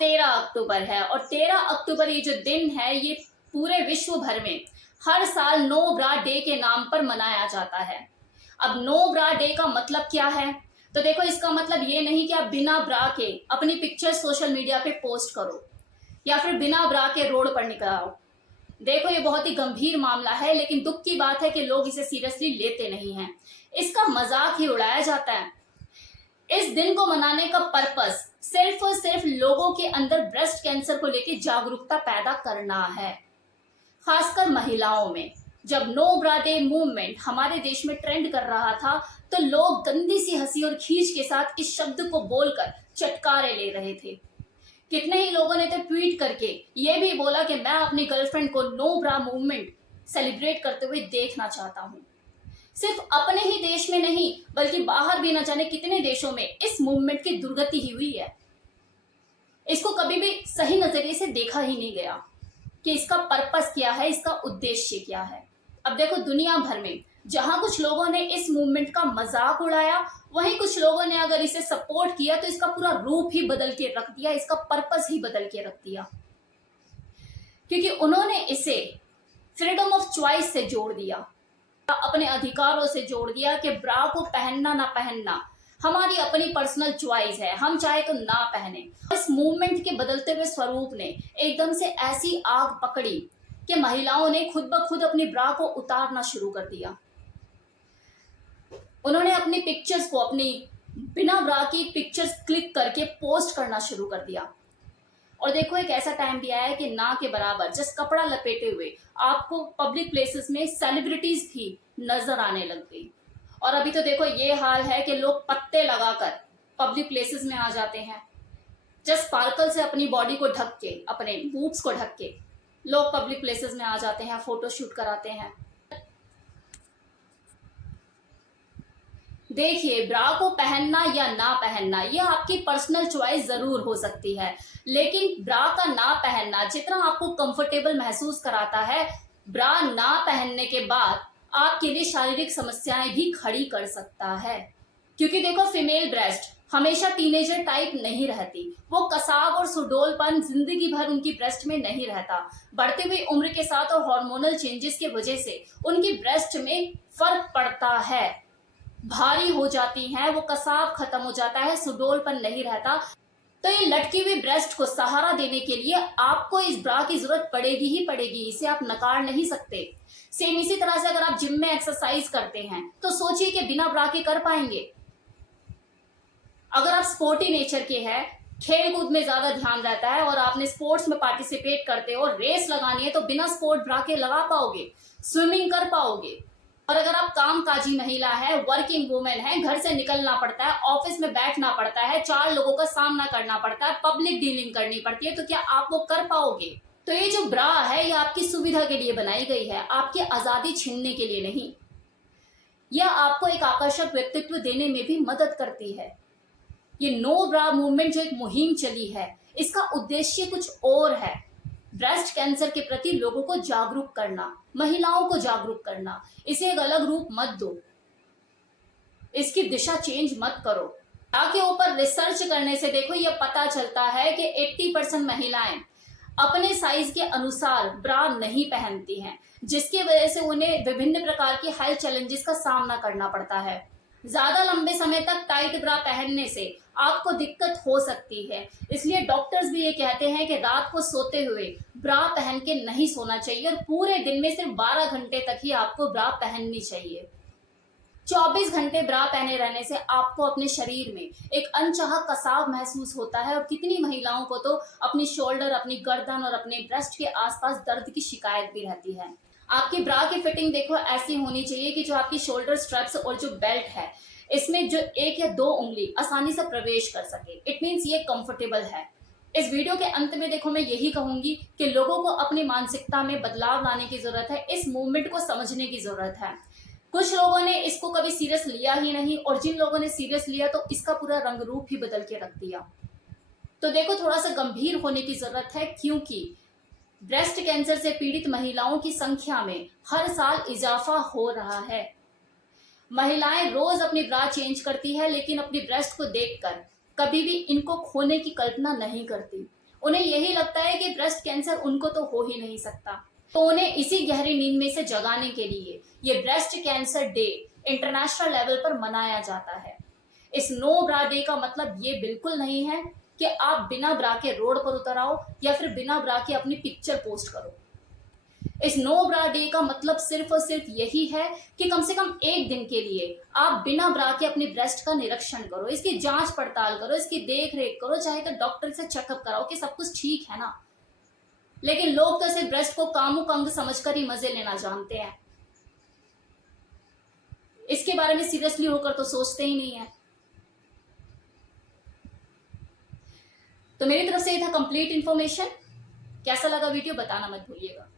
13 अक्टूबर है और 13 अक्टूबर ये जो दिन है ये पूरे विश्व भर में हर साल नो ब्रा डे के नाम पर मनाया जाता है। अब नो ब्रा डे का मतलब क्या है? तो देखो, इसका मतलब ये नहीं कि आप बिना ब्रा के अपनी पिक्चर सोशल मीडिया पे पोस्ट करो या फिर बिना ब्रा के रोड पर निकल आओ। देखो, ये बहुत ही गंभीर मामला है, लेकिन दुख की बात है कि लोग इसे सीरियसली लेते नहीं हैं। इसका मजाक ही उड़ाया जाता है। इस दिन को मनाने का पर्पस सिर्फ और सिर्फ लोगों के अंदर ब्रेस्ट कैंसर को लेकर जागरूकता पैदा करना है, खासकर महिलाओं में। जब नो ब्रा डे मूवमेंट हमारे देश में ट्रेंड कर रहा था तो लोग गंदी सी हंसी और खींच के साथ इस शब्द को बोलकर चटकारे ले रहे थे। कितने ही लोगों ने तो ट्वीट करके ये भी बोला कि मैं अपनी गर्लफ्रेंड को नो ब्रा मूवमेंट सेलिब्रेट करते हुए देखना चाहता हूं। सिर्फ अपने ही देश में नहीं बल्कि बाहर भी न जाने कितने देशों में इस मूवमेंट की दुर्गति ही हुई है। इसको कभी भी सही नजरिए से देखा ही नहीं गया कि इसका पर्पस क्या है, इसका उद्देश्य क्या है। अब देखो, दुनिया भर में जहां कुछ लोगों ने इस मूवमेंट का मजाक उड़ाया, वहीं कुछ लोगों ने अगर इसे सपोर्ट किया तो इसका पूरा रूप ही बदल के रख दिया, इसका पर्पस ही बदल के रख दिया, क्योंकि उन्होंने इसे फ्रीडम ऑफ चॉइस से जोड़ दिया, अपने अधिकारों से जोड़ दिया कि ब्रा को पहनना ना पहनना हमारी अपनी पर्सनल चॉइस है, हम चाहे तो ना पहने। इस मूवमेंट के बदलते हुए स्वरूप ने एकदम से ऐसी आग पकड़ी कि महिलाओं ने खुद ब खुद अपनी ब्रा को उतारना शुरू कर दिया। उन्होंने अपनी पिक्चर्स को, अपनी बिना ब्रा की पिक्चर्स क्लिक करके पोस्ट करना शुरू कर दिया। और देखो, एक ऐसा टाइम भी आया है कि ना के बराबर जस्ट कपड़ा लपेटे हुए आपको पब्लिक प्लेसेस में सेलिब्रिटीज भी नजर आने लग गई। और अभी तो देखो ये हाल है कि लोग पत्ते लगाकर पब्लिक प्लेसेस में आ जाते हैं, जस्ट स्पार्कल से अपनी बॉडी को ढक के, अपने बूब्स को ढक के लोग पब्लिक प्लेसेस में आ जाते हैं, फोटो शूट कराते हैं। देखिए, ब्रा को पहनना या ना पहनना यह आपकी पर्सनल चॉइस जरूर हो सकती है, लेकिन ब्रा का ना पहनना जितना आपको कंफर्टेबल महसूस कराता है, ब्रा ना पहनने के बाद आपके लिए शारीरिक समस्याएं भी खड़ी कर सकता है। क्योंकि देखो, फीमेल ब्रेस्ट हमेशा टीनेजर टाइप नहीं रहती, वो कसाव और सुडौलपन जिंदगी भर उनकी ब्रेस्ट में नहीं रहता। बढ़ती हुई उम्र के साथ और हार्मोनल चेंजेस की वजह से उनकी ब्रेस्ट में फर्क पड़ता है, भारी हो जाती हैं, वो कसाव खत्म हो जाता है, सुडौलपन नहीं रहता। तो ये लटकी हुई ब्रेस्ट को सहारा देने के लिए आपको इस ब्रा की जरूरत पड़ेगी ही पड़ेगी, इसे आप नकार नहीं सकते। सेम इसी तरह से अगर आप जिम में एक्सरसाइज करते हैं तो सोचिए कि बिना ब्रा के कर पाएंगे। अगर आप स्पोर्टी नेचर के हैं, खेल कूद में ज्यादा ध्यान रहता है और आपने स्पोर्ट्स में पार्टिसिपेट करते हो, रेस लगानी है, तो बिना स्पोर्ट ब्रा के लगा पाओगे, स्विमिंग कर पाओगे। और अगर आप कामकाजी महिला है, वर्किंग वुमेन है, घर से निकलना पड़ता है, ऑफिस में बैठना पड़ता है, 4 लोगों का सामना करना पड़ता है, पब्लिक डीलिंग करनी पड़ती है, तो क्या आप वो कर पाओगे? तो ये जो ब्रा है ये आपकी सुविधा के लिए बनाई गई है, आपकी आजादी छीनने के लिए नहीं। यह आपको एक आकर्षक व्यक्तित्व देने में भी मदद करती है। ये नो ब्रा मूवमेंट जो एक मुहिम चली है, इसका उद्देश्य कुछ और है। ब्रेस्ट कैंसर के प्रति लोगों को जागरूक करना, महिलाओं को जागरूक करना। इसे एक अलग रूप मत दो, इसकी दिशा चेंज मत करो। के ऊपर रिसर्च करने से देखो ये पता चलता है कि 80% महिलाएं अपने साइज के अनुसार ब्रा नहीं पहनती हैं, जिसकी वजह से उन्हें विभिन्न प्रकार की हेल्थ चैलेंजेस का सामना करना पड़ता है। ज्यादा लंबे समय तक टाइट ब्रा पहनने से आपको दिक्कत हो सकती है, इसलिए डॉक्टर्स भी ये कहते हैं कि रात को सोते हुए ब्रा पहन के नहीं सोना चाहिए और पूरे दिन में सिर्फ 12 घंटे तक ही आपको ब्रा पहननी चाहिए। 24 घंटे ब्रा पहने रहने से आपको अपने शरीर में एक अनचाहा कसाव महसूस होता है और कितनी महिलाओं को तो अपनी शोल्डर, अपनी गर्दन और अपने ब्रेस्ट के आसपास दर्द की शिकायत भी रहती है। आपकी ब्रा की फिटिंग देखो ऐसी होनी चाहिए कि जो आपकी शोल्डर स्ट्रैप्स और जो बेल्ट है इसमें जो 1 या 2 उंगली आसानी से प्रवेश कर सके। इट मीन्स ये कंफर्टेबल है। इस वीडियो के अंत में देखो मैं यही कहूंगी कि लोगों को अपनी मानसिकता में बदलाव लाने की जरूरत है, इस मूवमेंट को समझने की जरूरत है। कुछ लोगों ने इसको कभी सीरियस लिया ही नहीं और जिन लोगों ने सीरियस लिया तो इसका पूरा रंग रूप ही बदल के रख दिया। तो देखो, थोड़ा सा गंभीर होने की जरूरत है, क्योंकि ब्रेस्ट कैंसर से पीड़ित महिलाओं की संख्या में हर साल इजाफा हो रहा है। महिलाएं रोज अपनी ब्रा चेंज करती है, लेकिन अपनी ब्रेस्ट को देखकर कभी भी इनको खोने की कल्पना नहीं करती। उन्हें यही लगता है कि ब्रेस्ट कैंसर उनको तो हो ही नहीं सकता। तो उन्हें इसी गहरी नींद में से जगाने के लिए ये breast cancer day international level पर मनाया जाता है। इस नो ब्रा डे का मतलब ये बिल्कुल नहीं है कि आप बिना ब्रा के रोड पर उतर आओ या फिर बिना ब्रा के अपनी पिक्चर पोस्ट करो। इस नो ब्रा डे का मतलब सिर्फ और सिर्फ यही है कि कम से कम एक दिन के लिए आप बिना ब्रा के अपने ब्रेस्ट का निरीक्षण करो, इसकी जांच पड़ताल करो, इसकी देख रेख करो, चाहे तो डॉक्टर से चेकअप कराओ कि सब कुछ ठीक है ना। लेकिन लोग तो सिर्फ ब्रेस्ट को कामुक अंग समझकर ही मजे लेना जानते हैं, इसके बारे में सीरियसली होकर तो सोचते ही नहीं है। तो मेरी तरफ से ये था कंप्लीट इन्फॉर्मेशन। कैसा लगा वीडियो बताना मत भूलिएगा।